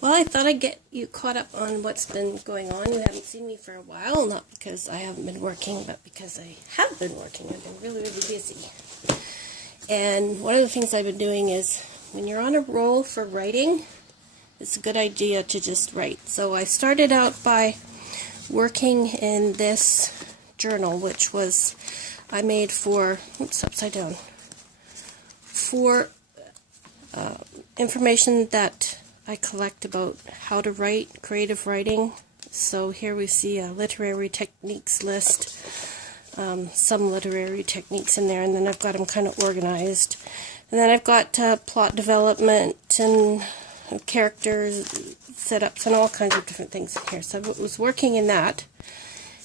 Well, I thought I'd get you caught up on what's been going on. You haven't seen me for a while, not because I haven't been working, but because I have been working. I've been really, really busy. And one of the things I've been doing is, when you're on a roll for writing, it's a good idea to just write. So I started out by working in this journal, which was, I made for, oops, upside down, for information that I collect about how to write, creative writing. So here we see a literary techniques list, some literary techniques in there, and then I've got them kind of organized. And then I've got plot development and characters, setups, and all kinds of different things in here. So I was working in that.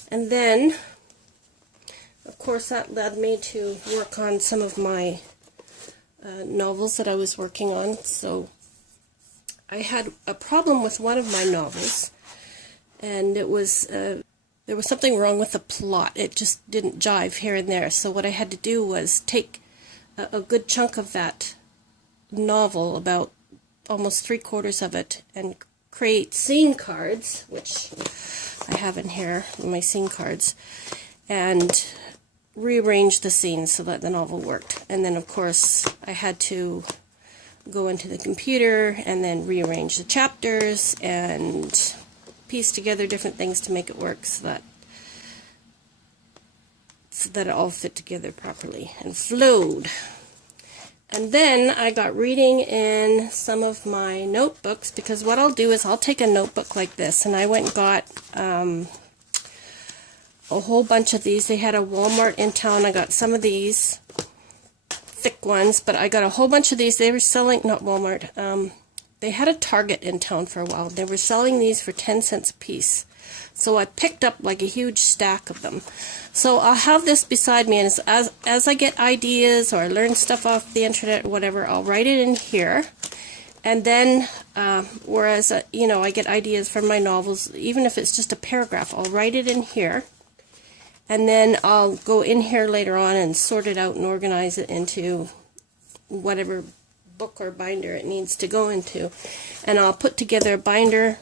And then, of course, that led me to work on some of my novels that I was working on. So I had a problem with one of my novels, and it was there was something wrong with the plot. It just didn't jive here and there. So what I had to do was take a good chunk of that novel, about almost 3/4 of it, and create scene cards, which I have in here, my scene cards, and rearrange the scenes so that the novel worked. And then, of course, I had to go into the computer and then rearrange the chapters and piece together different things to make it work so that it all fit together properly and flowed. And then I got reading in some of my notebooks, because what I'll do is I'll take a notebook like this, and I went and got a whole bunch of these. They had a Walmart in town. I got some of these thick ones, but I got a whole bunch of these. They were selling, not Walmart, they had a Target in town for a while. They were selling these for 10 cents a piece. So I picked up like a huge stack of them. So I'll have this beside me, and as I get ideas or I learn stuff off the internet or whatever, I'll write it in here. And then, whereas, I get ideas from my novels, even if it's just a paragraph, I'll write it in here. And then I'll go in here later on and sort it out and organize it into whatever book or binder it needs to go into. And I'll put together a binder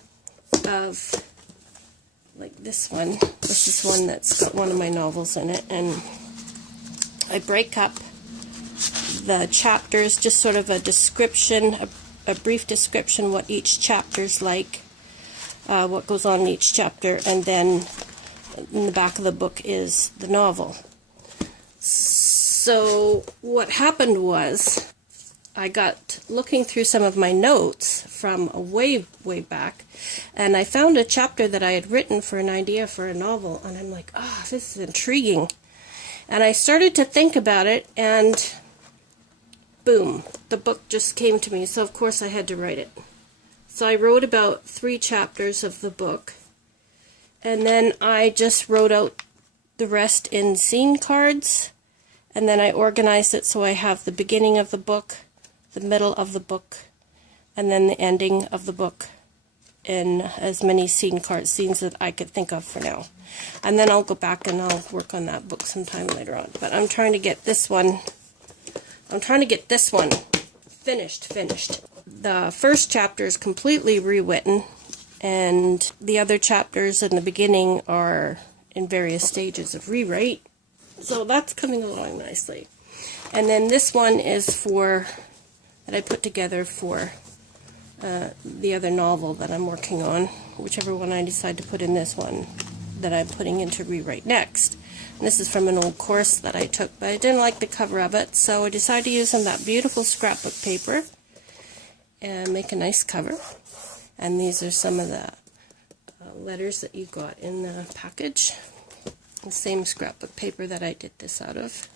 of, like this one. This is one that's got one of my novels in it. And I break up the chapters, just sort of a description, a brief description, what each chapter's like, what goes on in each chapter, and then in the back of the book is the novel. So what happened was, I got looking through some of my notes from way back, and I found a chapter that I had written for an idea for a novel, and I'm like, oh, this is intriguing. And I started to think about it, and boom, the book just came to me. So of course I had to write it. So I wrote about 3 chapters of the book, and then I just wrote out the rest in scene cards, and then I organized it so I have the beginning of the book, the middle of the book, and then the ending of the book in as many scenes that I could think of for now. And then I'll go back and I'll work on that book sometime later on. But I'm trying to get this one, finished. The first chapter is completely rewritten, and the other chapters in the beginning are in various stages of rewrite. So that's coming along nicely. And then this one is that I put together for the other novel that I'm working on, whichever one I decide to put in this one that I'm putting into rewrite next. And this is from an old course that I took, but I didn't like the cover of it, so I decided to use some of that beautiful scrapbook paper and make a nice cover. And these are some of the letters that you got in the package. The same scrapbook paper that I did this out of.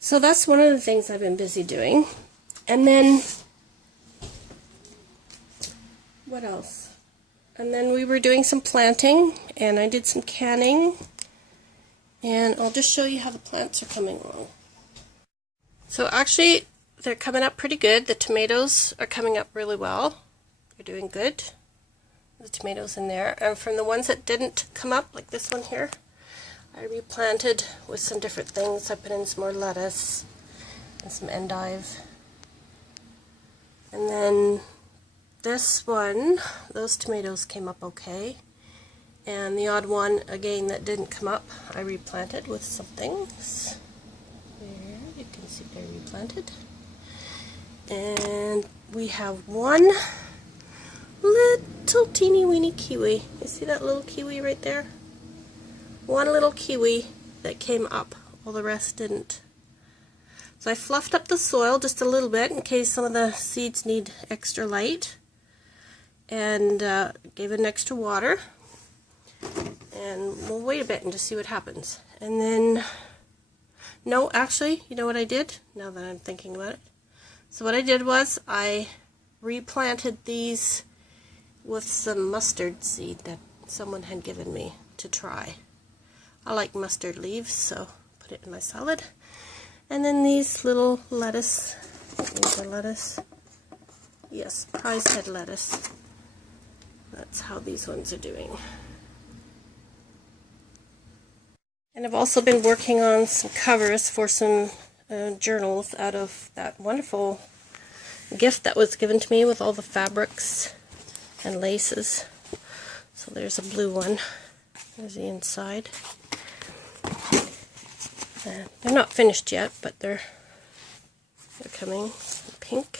So that's one of the things I've been busy doing. And then, what else? And then we were doing some planting, and I did some canning. And I'll just show you how the plants are coming along. So actually, they're coming up pretty good. The tomatoes are coming up really well. They're doing good. The tomatoes in there. And from the ones that didn't come up, like this one here, I replanted with some different things. I put in some more lettuce and some endive. And then this one, those tomatoes came up okay. And the odd one, again, that didn't come up, I replanted with some things. There, you can see they're replanted. And we have one little teeny weeny kiwi. You see that little kiwi right there? One little kiwi that came up, all the rest didn't. So I fluffed up the soil just a little bit in case some of the seeds need extra light, and gave it an extra water. And we'll wait a bit and just see what happens. And then, no, actually, you know what I did? Now that I'm thinking about it. So what I did was I replanted these with some mustard seed that someone had given me to try. I like mustard leaves, so put it in my salad. And then these little lettuce, these are lettuce. Yes, prize head lettuce. That's how these ones are doing. And I've also been working on some covers for some journals out of that wonderful gift that was given to me with all the fabrics and laces. So there's a blue one. There's the inside. They're not finished yet, but they're coming. Pink.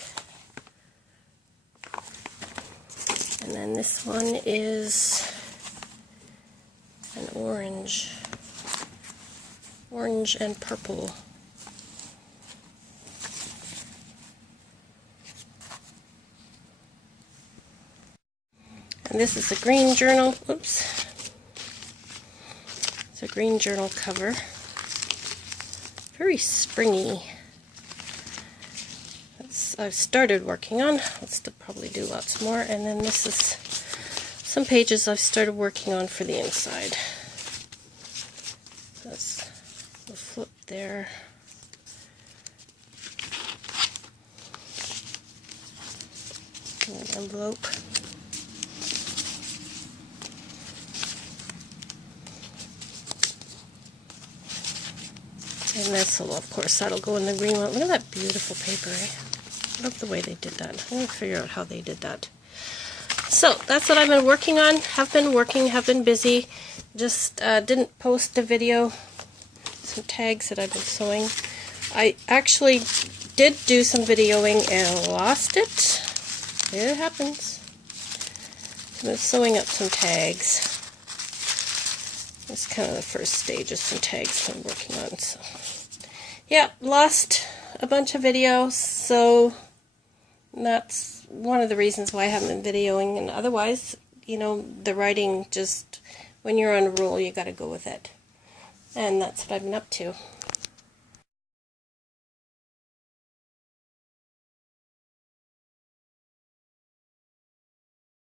And then this one is an orange. Orange and purple. And this is a green journal. Oops. It's a green journal cover. Very springy. I've started working on. Let's probably do lots more. And then this is some pages I've started working on for the inside. That's the flip there. An envelope. And this will, of course, that'll go in the green one. Look at that beautiful paper, eh? I love the way they did that. I'm going to figure out how they did that. So, that's what I've been working on. Have been busy. Just didn't post a video. Some tags that I've been sewing. I actually did do some videoing and lost it. It happens. I've been sewing up some tags. It's kind of the first stage of some tags I'm working on. So, yeah, lost a bunch of videos, so that's one of the reasons why I haven't been videoing. And otherwise, you know, the writing, just when you're on a roll, you got to go with it. And that's what I've been up to.